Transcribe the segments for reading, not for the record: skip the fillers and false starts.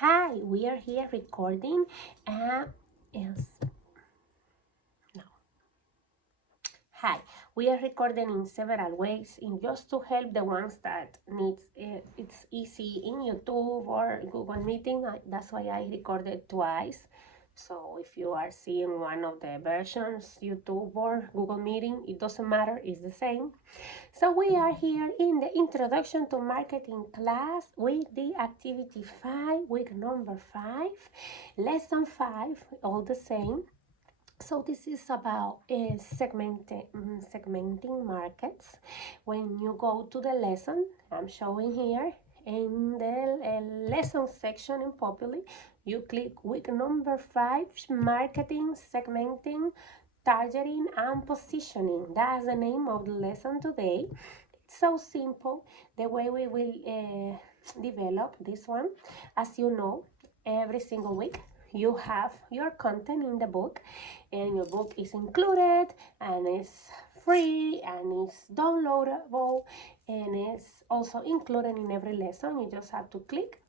Hi, we are here recording. Yes, no. Hi, we are recording in several ways, in just to help the ones that needs it's easy in YouTube or Google Meeting. That's why I recorded twice. So if you are seeing one of the versions, YouTube or Google Meeting, it doesn't matter, it's the same. So we are here in the Introduction to Marketing class with the activity 5, week number 5, lesson 5, all the same. So this is about segmenting markets. When you go to the lesson, I'm showing here in the lesson section in Populi, you click week number 5, marketing, segmenting, targeting, and positioning. That's the name of the lesson today. It's so simple the way we will develop this one. As you know, every single week you have your content in the book, and your book is included and it's free and it's downloadable and it's also included in every lesson. You just have to click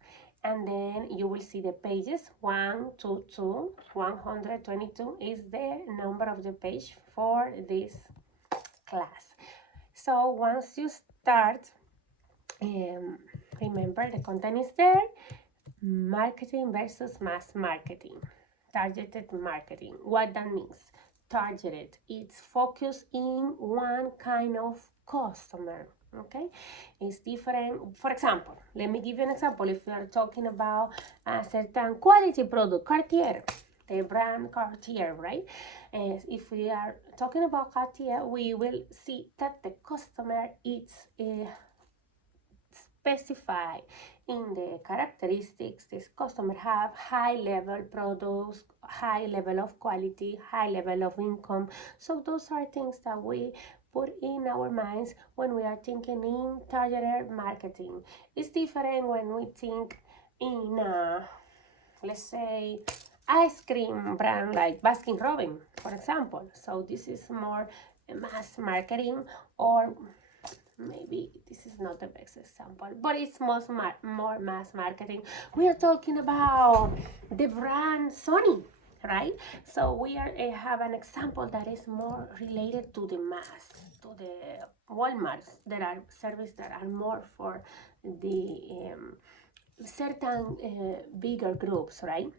and then you will see the pages 122. 122 is the number of the page for this class. So once you start, remember the content is there. Marketing versus mass marketing. Targeted marketing. What that means? Targeted. It's focused in one kind of customer. Okay, it's different. For example, let me give you an example. If we are talking about a certain quality product, Cartier, the brand Cartier, right? If we are talking about Cartier, we will see that the customer is specified in the characteristics. This customer have high level products, high level of quality, high level of income. So those are things that we put in our minds when we are thinking in targeted marketing. It's different when we think in let's say ice cream brand like Baskin Robbins, for example. So this is more mass marketing, or maybe this is not the best example, but it's more mass marketing. We are talking about the brand Sony, right? So we are have an example that is more related to the mass, to the Walmarts. There are services that are more for the certain bigger groups, right?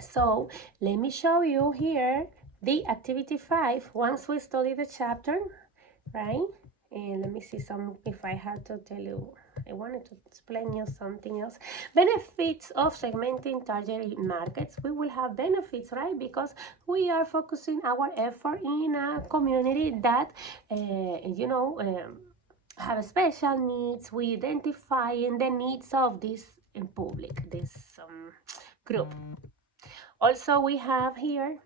So let me show you here the activity 5 once we study the chapter, right? And let me see some, if I had to tell you, I wanted to explain you something else. Benefits of segmenting targeted markets. We will have benefits, right? Because we are focusing our effort in a community that, have special needs. We identifying the needs of this public, this group. Also, we have here,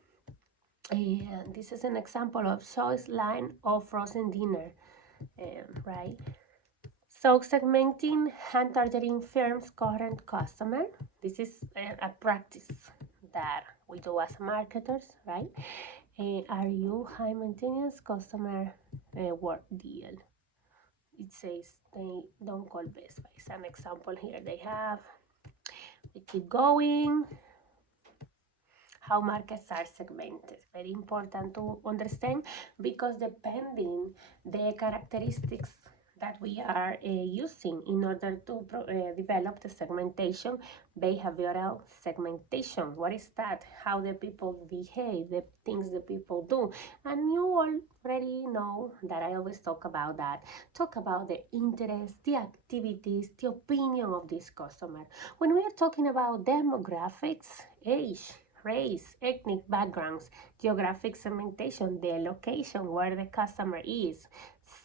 and this is an example of choice line of frozen dinner, right? So segmenting and targeting firms' current customer. This is a practice that we do as marketers, right? Are you high maintenance customer work deal? It says they don't call Best Buy. It's an example here they have. We keep going. How markets are segmented. Very important to understand, because depending the characteristics that we are using in order to develop the segmentation, behavioral segmentation. What is that? How the people behave, the things the people do. And you already know that I always talk about that. Talk about the interests, the activities, the opinion of this customer. When we are talking about demographics, age, race, ethnic backgrounds, geographic segmentation, the location where the customer is,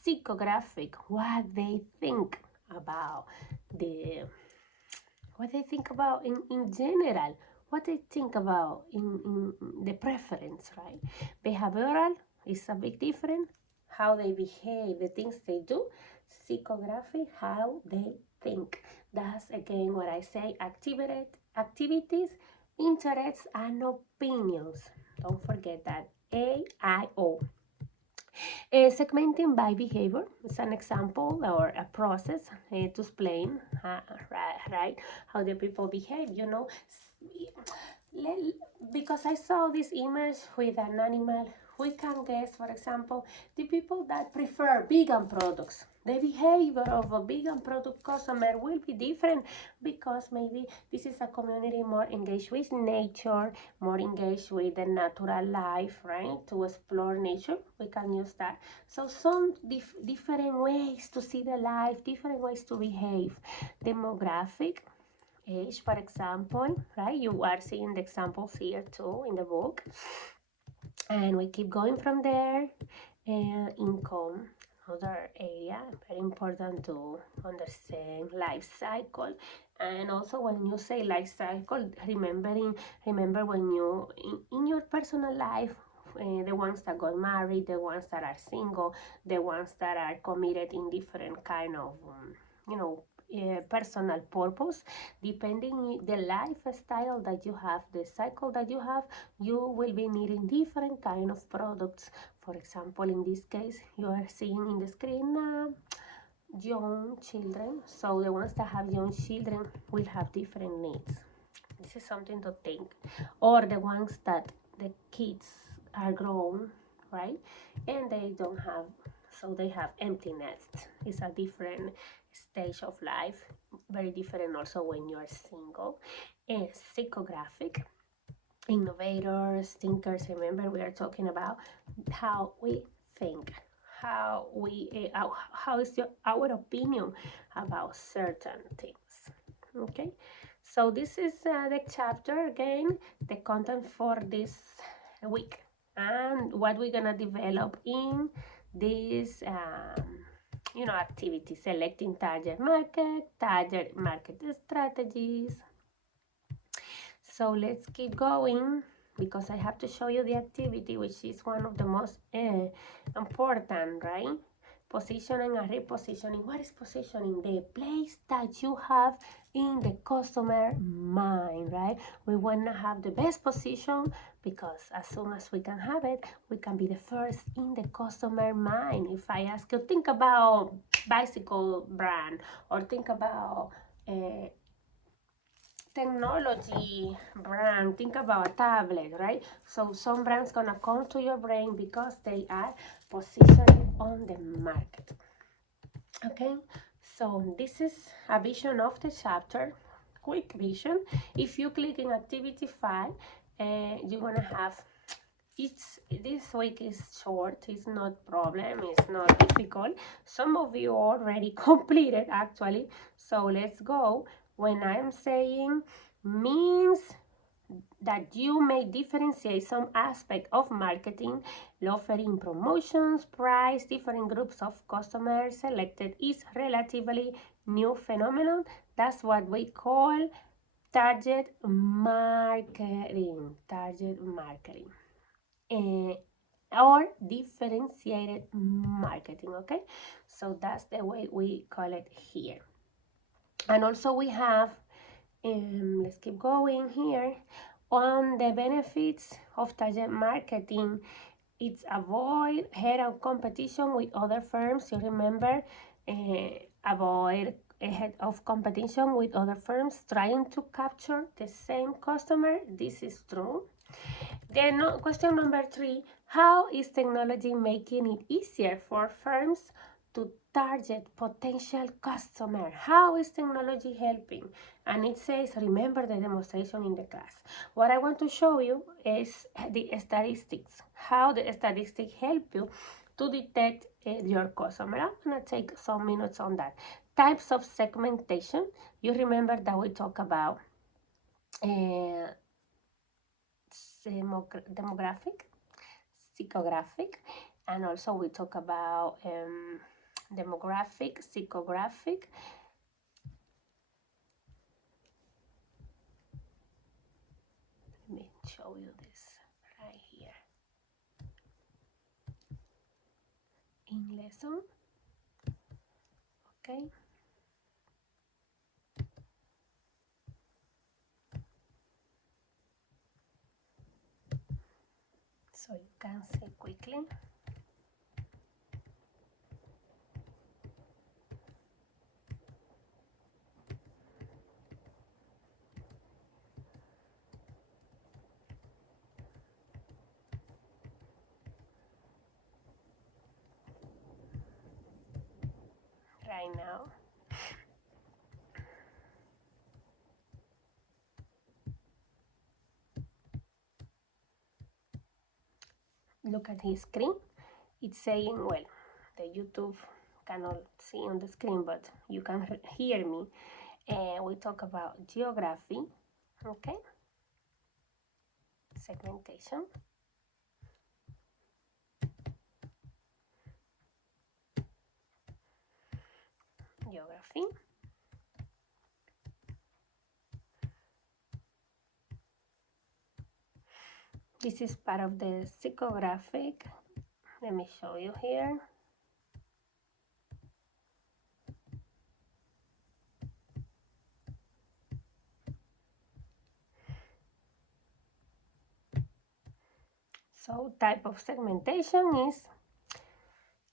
psychographic, what they think about in general, what they think about in the preference, right? Behavioral is a big difference, how they behave, the things they do. Psychography, how they think. That's again what I say, activities, interests, and opinions. Don't forget that. AIO. Segmenting by behavior is an example or a process to explain right? How the people behave, because I saw this image with an animal, we can guess, for example, the people that prefer vegan products. The behavior of a vegan product customer will be different because maybe this is a community more engaged with nature, more engaged with the natural life, right? To explore nature, we can use that. So some different ways to see the life, different ways to behave. Demographic, age, for example, right? You are seeing the examples here too in the book. And we keep going from there. And income, another area, very important to understand life cycle. And also when you say life cycle, remember when you, in your personal life, the ones that got married, the ones that are single, the ones that are committed in different kind of, personal purpose, depending the lifestyle that you have, the cycle that you have, you will be needing different kind of products. For example, in this case, you are seeing in the screen young children. So the ones that have young children will have different needs. This is something to think. Or the ones that the kids are grown, right? And they don't have, so they have empty nests. It's a different stage of life, very different also when you are single. And psychographic, innovators, thinkers. Remember, we are talking about how we think, how is our opinion about certain things. Okay, so this is the chapter again, the content for this week, and what we're gonna develop in this activity: selecting target market strategies. So let's keep going, because I have to show you the activity, which is one of the most important, right? Positioning and repositioning. What is positioning? The place that you have in the customer mind, right? We want to have the best position, because as soon as we can have it, we can be the first in the customer mind. If I ask you, think about bicycle brand, or think about technology brand, think about a tablet, right? So some brands gonna come to your brain because they are positioned on the market. Okay, so this is a vision of the chapter, quick vision. If you click in activity 5, you're gonna have, this week is short, it's not problem, it's not difficult. Some of you already completed actually, so let's go. When I'm saying means that you may differentiate some aspect of marketing, offering promotions, price, different groups of customers selected is relatively new phenomenon. That's what we call target marketing. Or differentiated marketing. Okay, so that's the way we call it here. And also we have, let's keep going here, on the benefits of target marketing. It's avoid head-on competition with other firms. You remember, avoid head of competition with other firms trying to capture the same customer. This is true. Then question number 3, how is technology making it easier for firms to target potential customer? How is technology helping? And it says, remember the demonstration in the class. What I want to show you is the statistics, how the statistics help you to detect your customer. I'm gonna take some minutes on that. Types of segmentation. You remember that we talk about demographic, psychographic, and also we talk about demographic, psychographic. Let me show you this right here in lesson. Okay. So you can see quickly. right now. Look at his screen. It's saying, well, the YouTube cannot see on the screen, but you can hear me. And we talk about geography, okay? Segmentation. Geography. This is part of the psychographic. Let me show you here. So type of segmentation is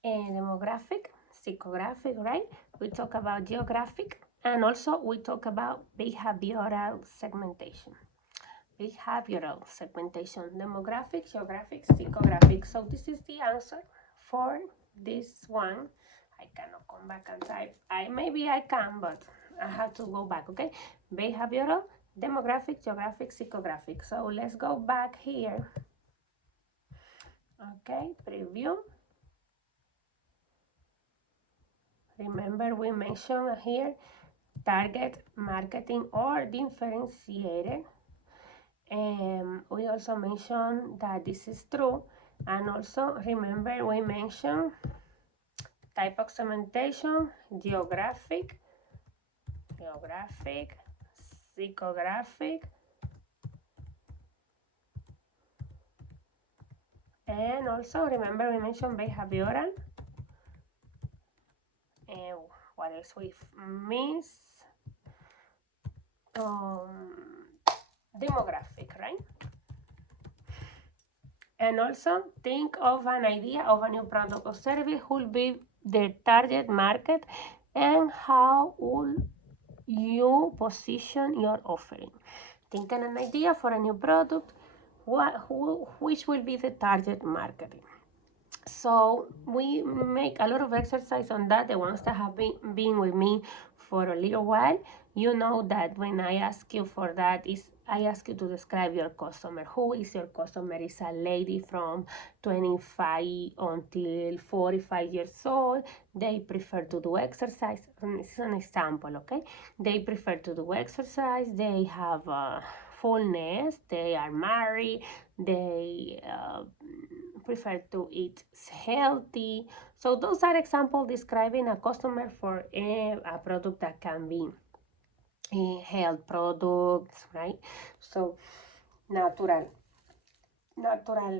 demographic, psychographic, right? We talk about geographic, and also we talk about behavioral segmentation. Behavioral segmentation, demographic, geographic, psychographic. So this is the answer for this one. I cannot come back and type. Maybe I can, but I have to go back, okay? Behavioral, demographic, geographic, psychographic. So let's go back here. Okay, preview. Remember we mentioned here target marketing or differentiator. And we also mentioned that this is true. And also remember we mentioned type of segmentation, geographic, psychographic, and also remember we mentioned behavioral. And what else we miss? Demographic, right? And also think of an idea of a new product or service, who will be the target market, and how will you position your offering. Think of an idea for a new product, which will be the target marketing. So we make a lot of exercise on that. The ones that have been with me for a little while, you know that when I ask you for that, I ask you to describe your customer. Who is your customer? Is a lady from 25 until 45 years old. They prefer to do exercise. This is an example, okay? They prefer to do exercise. They have a full nest. They are married. They prefer to eat healthy. So those are examples describing a customer for a product that can be health products, right? So natural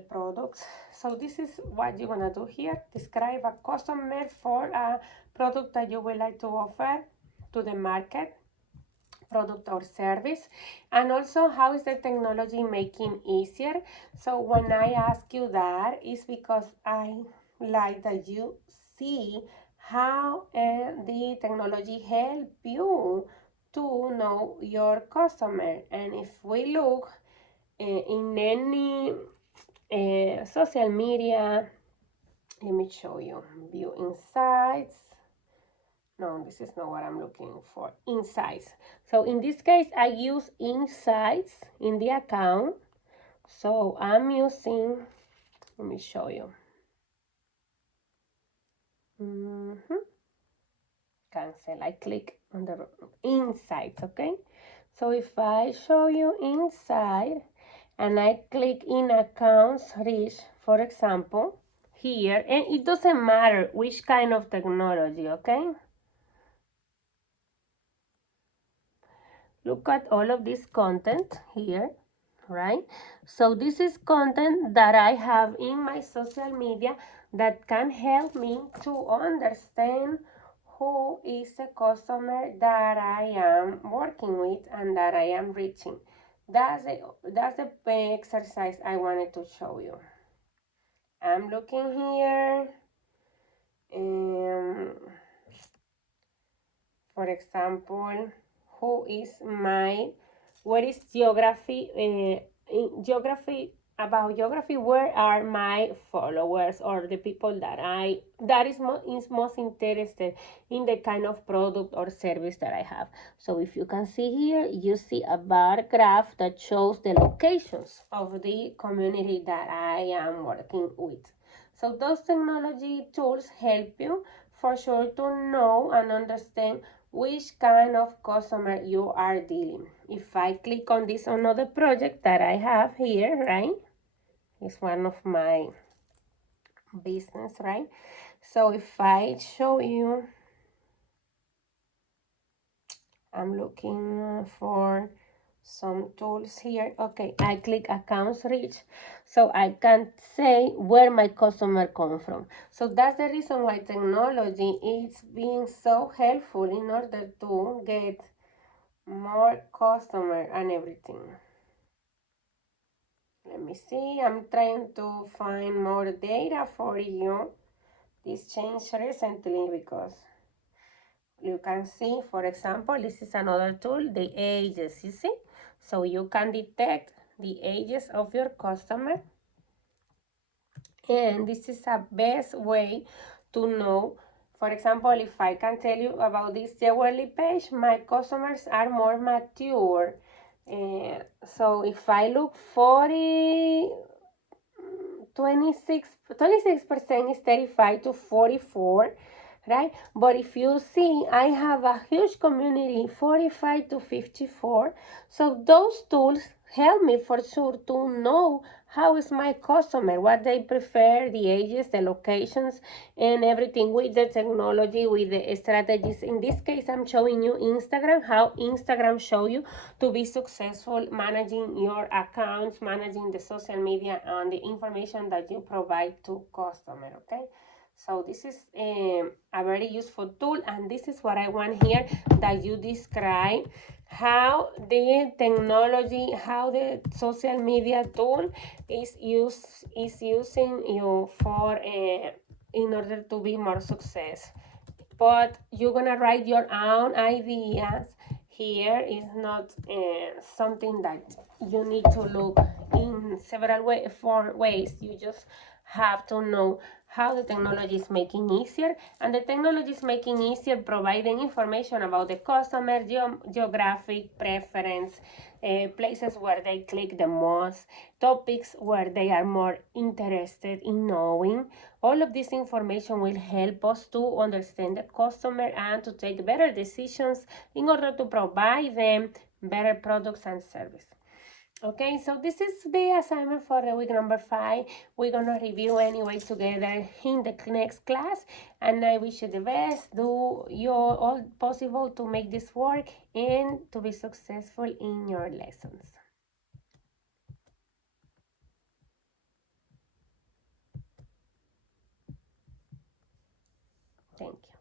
products. So this is what you're gonna do here. Describe a customer for a product that you would like to offer to the market, product or service, and also how is the technology making easier. So when I ask you that, is because I like that you see how the technology help you to know your customer. And if we look in any social media, let me show you, view insights. No, this is not what I'm looking for. Insights. So in this case, I use insights in the account. So I'm using, let me show you. Cancel. I click on the insights, okay? So if I show you inside and I click in accounts reach, for example, here, and it doesn't matter which kind of technology, okay? Look at all of this content here, right? So this is content that I have in my social media that can help me to understand who is the customer that I am working with and that I am reaching. That's the exercise I wanted to show you. I'm looking here. For example, who is my, what is geography? Geography about geography, where are my followers or the people that is most interested in the kind of product or service that I have. So if you can see here, you see a bar graph that shows the locations of the community that I am working with. So those technology tools help you for sure to know and understand which kind of customer you are dealing. If I click on this another project that I have here, right? It's one of my business, right? So if I show you, I'm looking for some tools here. Okay, I click accounts reach, so I can say where my customer come from. So that's the reason why technology is being so helpful in order to get more customer and everything. Let me see, I'm trying to find more data for you. This changed recently because you can see, for example, this is another tool, the ages, you see? So you can detect the ages of your customer, and this is a best way to know. For example, if I can tell you about this jewelry page, my customers are more mature. So if I look 26% is 35 to 44, right? But if you see, I have a huge community, 45 to 54. So those tools help me for sure to know how is my customer, what they prefer, the ages, the locations, and everything with the technology, with the strategies. In this case, I'm showing you Instagram, how Instagram show you to be successful managing your accounts, managing the social media, and the information that you provide to customer, okay? So this is a very useful tool, and this is what I want here, that you describe how the technology, how the social media tool is using you for in order to be more success. But you're gonna write your own ideas here. Is not something that you need to look in several ways. You just have to know how the technology is making easier, and the technology is making easier providing information about the customer, geographic preference, places where they click the most, topics where they are more interested in knowing. All of this information will help us to understand the customer and to take better decisions in order to provide them better products and service. Okay, so this is the assignment for the week number 5. We're gonna review anyway together in the next class, and I wish you the best. Do your all possible to make this work and to be successful in your lessons. Thank you.